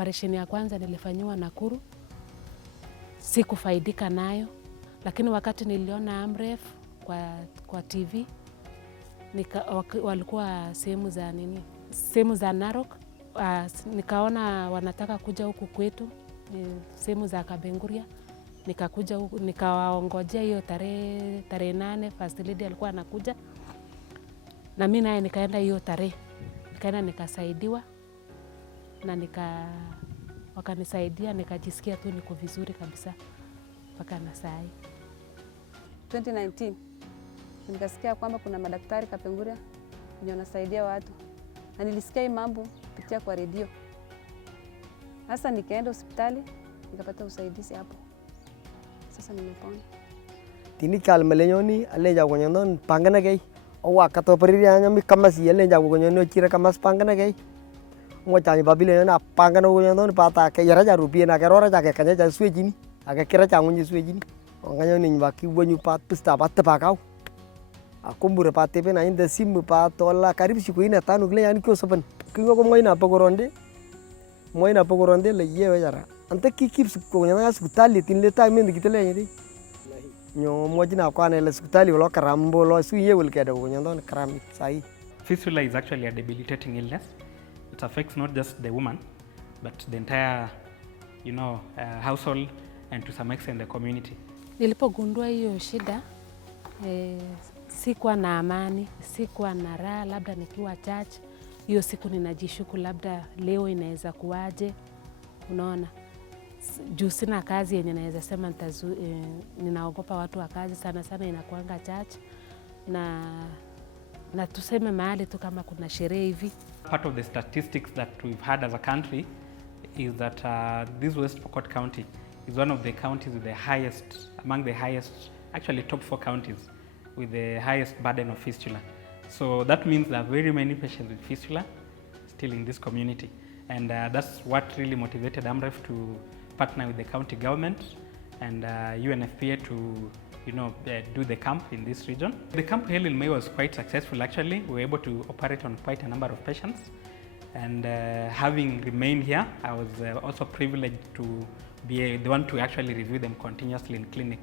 Operation ya kwanza nilifanyiwa Nakuru, sikufaidika nayo, lakini wakati niliona Amref kwa TV, walikuwa sehemu za Narok, nikaona wanataka kuja huku kwetu, sehemu za Kabenguria, nikakuja huku, nikawaongojea hiyo tarehe 8 First Lady alikuwa anakuja, na mimi naye nikaenda hiyo tarehe, nikaenda nikasaidiwa na wakanisaidia, nikajisikia tu niko vizuri kabisa mpaka na saa hii. 2019 nikasikia kwamba kuna madaktari Kapenguria wenye wanasaidia watu, na nilisikia hii mambo kupitia kwa redio. Sasa nikaenda hospitali nikapata usaidizi hapo, sasa nimepona. Tini kalmelenyoni alenja konyandon pangana kai owa katoperi anyami kamasi alenja konyandon chira kamas pangana kai ngochani babile na pangana konyandon pata ke yara jarupi na kerora jake kanya ja suejini aka kira changunyi suejini nganyoni baki bonyu pat pista pat pakau akumbure patepe na inda simu patola karibu siku ina tanu kile yani kyo sopan kingo ko moina pogoronde le yewe jara ante kikip ko nyana hospitali tinle ta min kitele yidi nyo mojina kwa na hospitali lo karambo lo suye wel kedo nyandon karam sai. Fistula is actually a debilitating illness. It affects not just the woman but the entire household and to some extent the community. Nilipogundua hiyo shida sikuwa na amani, sikuwa na raha, labda nikiwa church hiyo siku ninajishuku labda leo inaweza kuaje, unaona. Juu sina kazi yenye naweza sema ninaogopa watu wa kazi, sana inakuanga church na tuseme mahali tu kama kuna sherehe hivi. Part of the statistics that we've had as a country is that this West Pokot County is one of the counties with the highest, among the highest, actually top 4 counties with the highest burden of fistula. So that means there are very many patients with fistula still in this community, and that's what really motivated Amref to partner with the county government and UNFPA to do the camp in this region. The camp held in May was quite successful actually. We were able to operate on quite a number of patients, and having remained here, I was also privileged to be the one to actually review them continuously in clinic.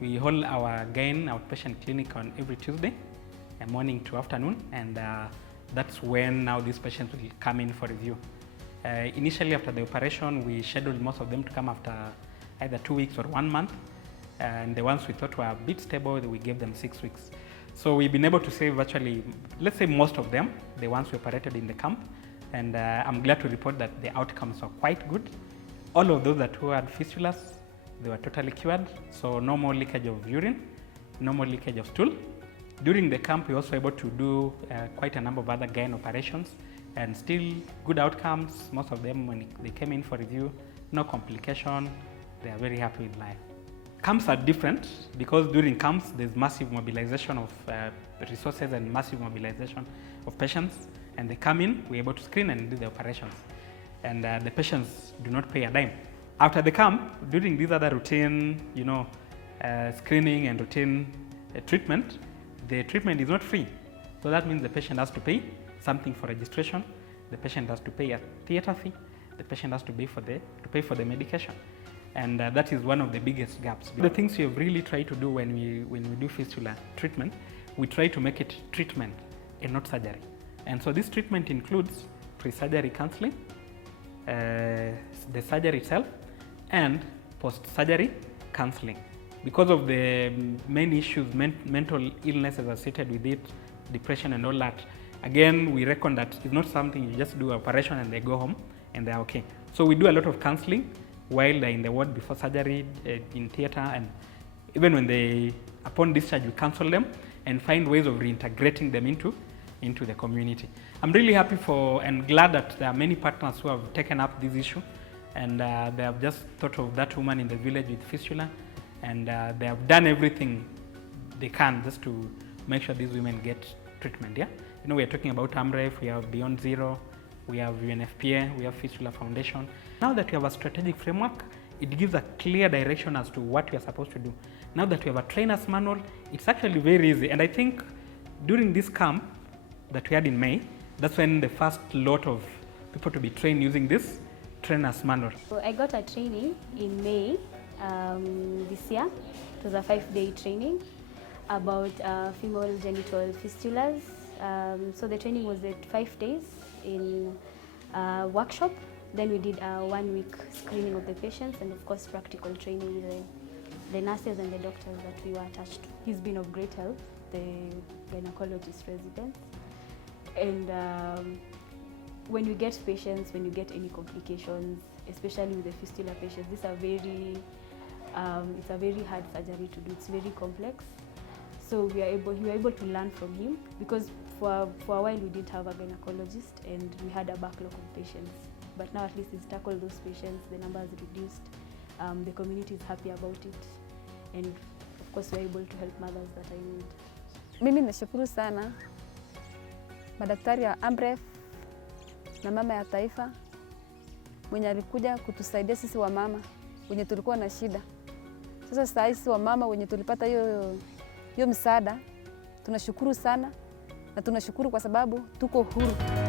We hold our outpatient clinic on every Tuesday, morning to afternoon, and that's when now these patients will come in for review. Initially after the operation, we scheduled most of them to come after either 2 weeks or 1 month, and the ones we thought were a bit stable, we gave them 6 weeks. So we've been able to save virtually, let's say most of them, the ones we operated in the camp, and I'm glad to report that the outcomes are quite good. All of those who had fistulas, they were totally cured, so no more leakage of urine, no more leakage of stool. During the camp, we were also able to do quite a number of other gyne operations, and still good outcomes. Most of them, when they came in for review, no complication, they are very happy with life. Camps are different because during camps, there's massive mobilization of resources and massive mobilization of patients, and they come in, we're able to screen and do the operations. And the patients do not pay a dime. After the camp, during these other routine, screening and routine treatment, the treatment is not free. So that means the patient has to pay something for registration, the patient has to pay a theater fee, the patient has to pay for the medication. And that is one of the biggest gaps. The things we have really tried to do when we do fistula treatment, we try to make it treatment and not surgery. And so this treatment includes pre-surgery counseling, the surgery itself, and post-surgery counseling. Because of the main issues, mental illnesses associated with it, depression and all that, again, we reckon that it's not something you just do an operation and they go home and they're okay. So we do a lot of counseling while they're in the ward before surgery, in theater, and even when upon discharge, we counsel them and find ways of reintegrating them into the community. I'm really happy and glad that there are many partners who have taken up this issue, and they have just thought of that woman in the village with fistula, and they have done everything they can just to make sure these women get treatment. Yeah, we are talking about Amref, we have Beyond Zero, we have UNFPA, we have Fistula Foundation. Now that we have a strategic framework, it gives a clear direction as to what we are supposed to do. Now that we have a trainer's manual, it's actually very easy. And I think during this camp that we had in May, that's when the first lot of people to be trained using this trainer's manual. So I got a training in May this year. It was a 5-day training about female genital fistulas. So the training was at 5 days in a workshop. Then we did a 1-week screening of the patients, and of course practical training with the nurses and the doctors that we were attached to. He's been of great help, the gynecologist resident. And when you get patients, when you get any complications, especially with the fistula patients, these are very, it's a very hard surgery to do. It's very complex. So we were able to learn from him, because for a while we didn't have a gynecologist and we had a backlog of patients. But now at least he's tackled those patients, the number has reduced, the community is happy about it, and of course we're able to help mothers that are in need. Mimi nashukuru sana madaktari ya Amref na mama ya taifa mwenye alikuja kutusaidia sisi wa mama wenye tulikuwa na shida. Sasa sisi wa mama wenye tulipata hiyo msaada, tunashukuru sana, na tunashukuru kwa sababu tuko huru.